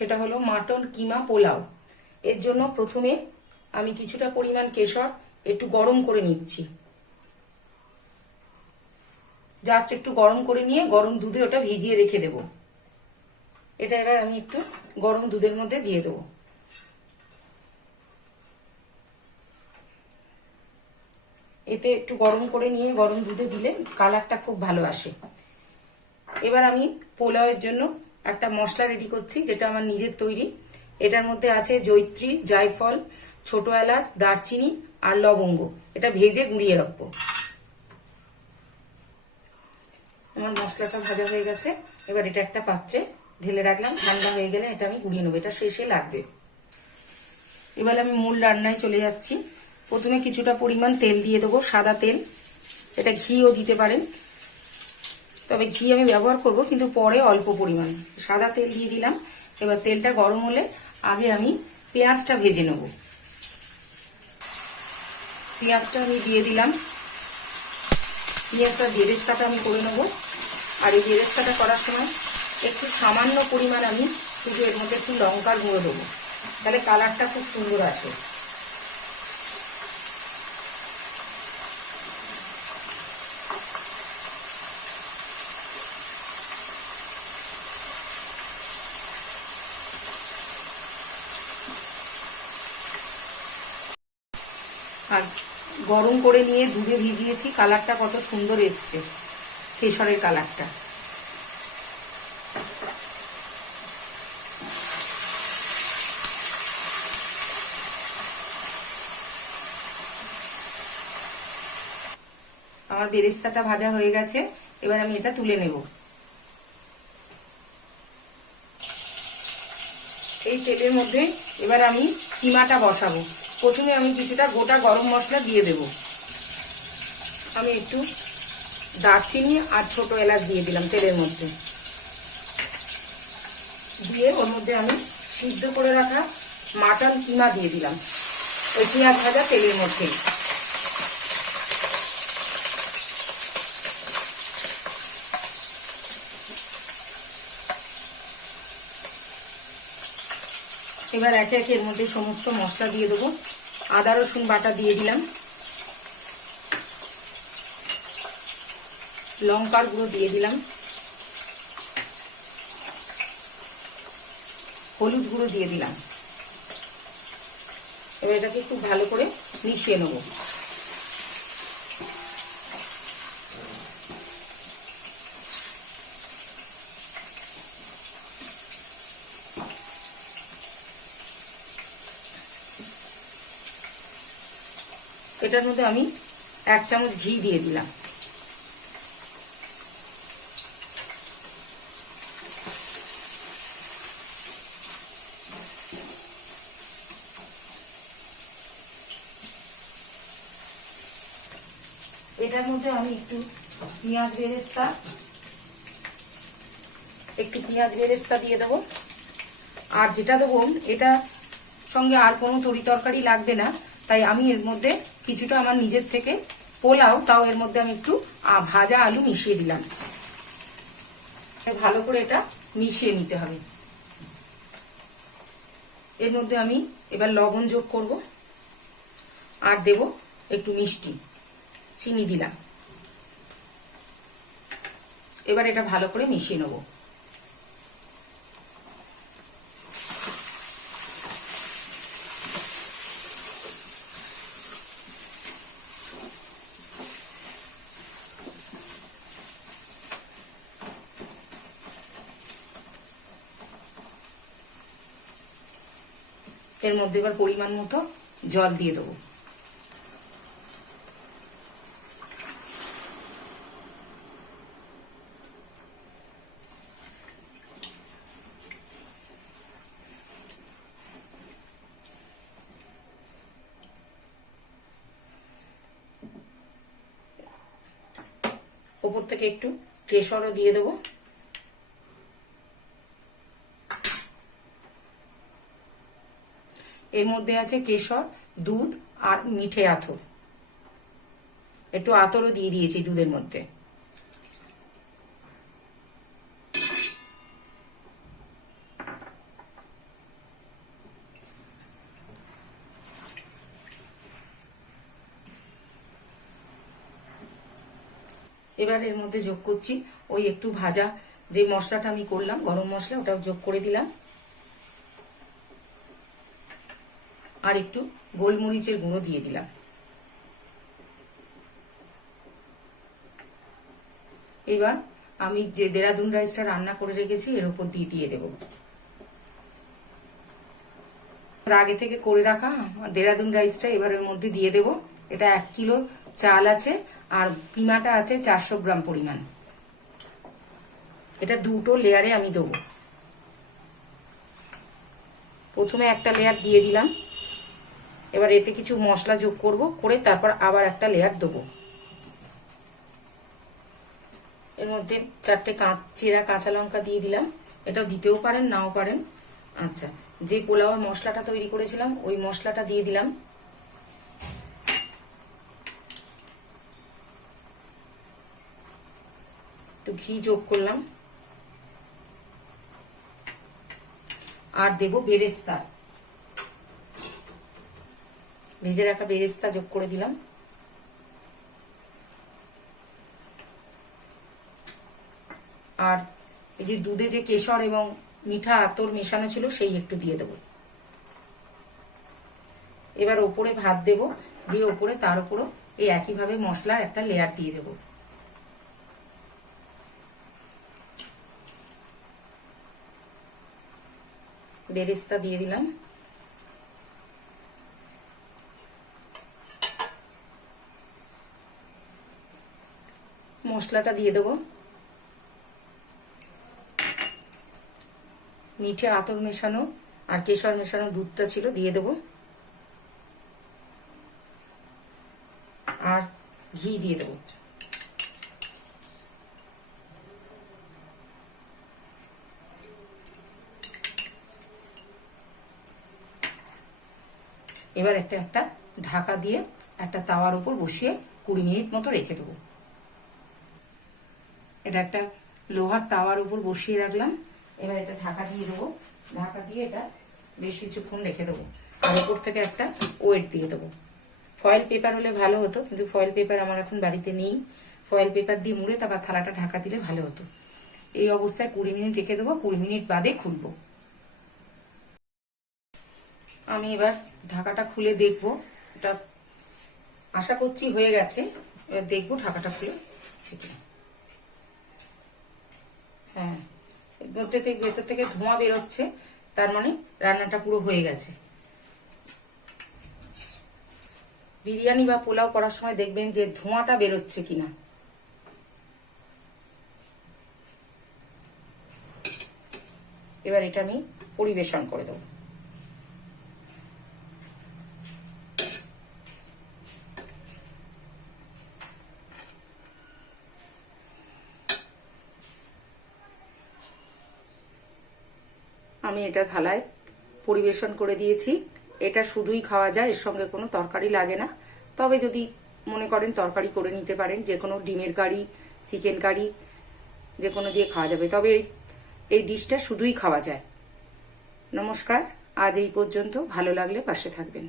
সেটা হলো মাটন কিমা পোলাও। এর জন্য প্রথমে আমি কিছুটা পরিমাণ কেশর একটু গরম করে নিচ্ছি। জাস্ট একটু গরম করে নিয়ে গরম দুধে ওটা ভিজিয়ে রেখে দেব। এটা এবার আমি একটু গরম দুধের মধ্যে দিয়ে দেবো। এতে একটু গরম করে নিয়ে গরম দুধে দিলে কালারটা খুব ভালো আসে। এবার আমি পোলাওয়ের জন্য একটা মশলা রেডি করছি, যেটা আমার নিজের তৈরি। এটার মধ্যে আছে জৈত্রী জায়ফল, ছোট এলাচ, দারচিনি আর লবঙ্গ। এটা ভেজে গুঁড়িয়ে রাখব। আমার মশলাটা ভাজা হয়ে গেছে। এবার এটা একটা পাত্রে ঢেলে রাখলাম। ঠান্ডা হয়ে গেলে এটা আমি গুঁড়িয়ে নেব। এটা শেষে লাগবে। এবার আমি মূল রান্নায় চলে যাচ্ছি। প্রথমে কিছুটা পরিমাণ তেল দিয়ে দেবো, সাদা তেল। এটা ঘিও দিতে পারেন। তবে ঘি আমি ব্যবহার করব, কিন্তু পরে অল্প পরিমাণ। সাদা তেল দিয়ে দিলাম, এবার তেলটা গরম হলে আগে আমি পেঁয়াজটা ভেজে নেব। পেঁয়াজটা আমি দিয়ে দিলাম। পেঁয়াজটা বেরেস্তাটা আমি করে নেব। আর এই বেরেস্তাটা করার সময় একটু সামান্য পরিমাণ আমি শুধু এর মধ্যে একটু লঙ্কার গুঁড়ো দেবো। তাহলে কালারটা খুব সুন্দর আসে। আর গরম করে নিয়ে দুধে ভিজিয়েছি। কালারটা কত সুন্দর এসছে। কেশরের কালারটা। আমার বেরেস্তাটা ভাজা হয়ে গেছে। এবার আমি এটা তুলে নেব। এই তেলের মধ্যে এবার আমি কিমাটা বসাবো। প্রথমে আমি কিছুটা গোটা গরম মশলা দিয়ে দেব। আমি একটু দারচিনি আর ছোট এলাচ দিয়ে দিলাম তেলের মধ্যে। দিয়ে ওর মধ্যে আমি সিদ্ধ করে রাখা মাটন কিমা দিয়ে দিলাম। ওই পেঁয়াজ ভাজা তেলের মধ্যে। এবার একে একে এর মধ্যে সমস্ত মশলা দিয়ে দেবো। আদা, রসুন বাটা দিয়ে দিলাম। লঙ্কার গুঁড়ো দিয়ে দিলাম। হলুদ গুঁড়ো দিয়ে দিলাম। এবার এটাকে খুব ভালো করে মিশিয়ে নেব। এটার মধ্যে আমি এক চামচ ঘি দিয়ে দিলাম। এটার মধ্যে আমি একটু পেঁয়াজ বেরেস্তা, একটু পেঁয়াজ বেরেস্তা দিয়ে দেবো। আর যেটা দেবো, এটা সঙ্গে আর কোনো তরি তরকারি লাগবে না, তাই আমি এর মধ্যে কিছুটা আমার নিজের থেকে পোলাও, তাও এর মধ্যে আমি একটু ভাজা আলু মিশিয়ে দিলাম। ভালো করে এটা মিশিয়ে নিতে হবে। এর মধ্যে আমি এবার লবণ যোগ করব, আর দেব একটু মিষ্টি, চিনি দিলাম। এবার এটা ভালো করে মিশিয়ে নেব। এর মধ্যে এবার পরিমাণ মতো জল দিয়ে দেবো। ওপর থেকে একটু কেশরও দিয়ে দেবো। এর মধ্যে আছে কেশর, দুধ আর মিঠে আতর একটু আতরও দিয়ে দিয়েছি দুধের মধ্যে। এবার এর মধ্যে যোগ করছি। ওই একটু ভাজা যে মশলাটা আমি করলাম, গরম মশলা ওটাও যোগ করে দিলাম। আর একটু গোলমরিচের গুঁড়ো দিয়ে দিলাম। এবার আমি যে দেরাদুন রাইসটা রান্না করে রেখেছি, এর উপর দিয়ে দিয়ে দেবো। আগে থেকে করে রাখা দেরাদুন রাইসটা এবার এর মধ্যে দিয়ে দেব। এটা এক কিলো চাল আছে আর কিমাটা আছে চারশো গ্রাম পরিমাণ। এটা দুটো লেয়ারে আমি দেবো। প্রথমে একটা লেয়ার দিয়ে দিলাম। এবার এতে কিছু মশলা যোগ করব, করে তারপর আবার একটা লেয়ার দেবো। এর মধ্যে চারটে চেরা কাঁচা লঙ্কা দিয়ে দিলাম। এটাও দিতেও পারেন, নাও পারেন। আচ্ছা যে পোলাওয়ার মশলাটা তৈরি করেছিলাম, ওই মশলাটা দিয়ে দিলাম। একটু ঘি যোগ করলাম। আর দেব বেরেস্তা। ভেজে রাখা বেরেস্তা যোগ করে দিলাম। আর এই যে দুধে যে কেশর এবং মিঠা আতর মেশানো ছিল, সেই একটু দিয়ে দেবো। এবার ওপরে ভাত দেব, দিয়ে ওপরে তার উপরও এই একইভাবে মশলার একটা লেয়ার দিয়ে দেব। বেরেস্তা দিয়ে দিলাম। মশলাটা দিয়ে দেবো। মিঠে আতর মেশানো আর কেশর মেশানো দুধটা ছিল, দিয়ে দেব। আর ঘি দিয়ে দেব। এবার একটা একটা ঢাকা দিয়ে একটা তাওয়ার উপর বসিয়ে কুড়ি মিনিট মতো রেখে দেবো। এটা একটা লোহার তাওয়ার উপর বসিয়ে রাখলাম। এবার এটা ঢাকা দিয়ে দেবো। ঢাকা দিয়ে এটা বেশ কিছুক্ষণ রেখে দেবো। আর উপর থেকে একটা ওয়েট দিয়ে দেবো। ফয়েল পেপার হলে ভালো হতো, কিন্তু ফয়েল পেপার আমার এখন বাড়িতে নেই। ফয়েল পেপার দিয়ে মুড়ে তারপর থালাটা ঢাকা দিলে ভালো হতো। এই অবস্থায় কুড়ি মিনিট রেখে দেবো, কুড়ি মিনিট বাদে খুলবো। আমি এবার ঢাকাটা খুলে দেখব। এটা আশা করছি হয়ে গেছে। এবার দেখব ঢাকাটা খুলে ঠিক হ্যাঁ। মধ্যে থেকে ভেতর থেকে ধোঁয়া বেরোচ্ছে, তার মানে রান্নাটা পুরো হয়ে গেছে। বিরিয়ানি বা পোলাও করার সময় দেখবেন যে ধোঁয়াটা বেরোচ্ছে কিনা। এবার এটা আমি পরিবেশন করে দেবো। আমি এটা থালায় পরিবেশন করে দিয়েছি। এটা শুধুই খাওয়া যায়, এর সঙ্গে কোনো তরকারি লাগে না। তবে যদি মনে করেন তরকারি করে নিতে পারেন, যে কোনো ডিমের কারি, চিকেন কারি, যে কোনো দিয়ে খাওয়া যাবে। তবে এই ডিশটা শুধুই খাওয়া যায়। নমস্কার, আজ এই পর্যন্ত। ভালো লাগলে পাশে থাকবেন।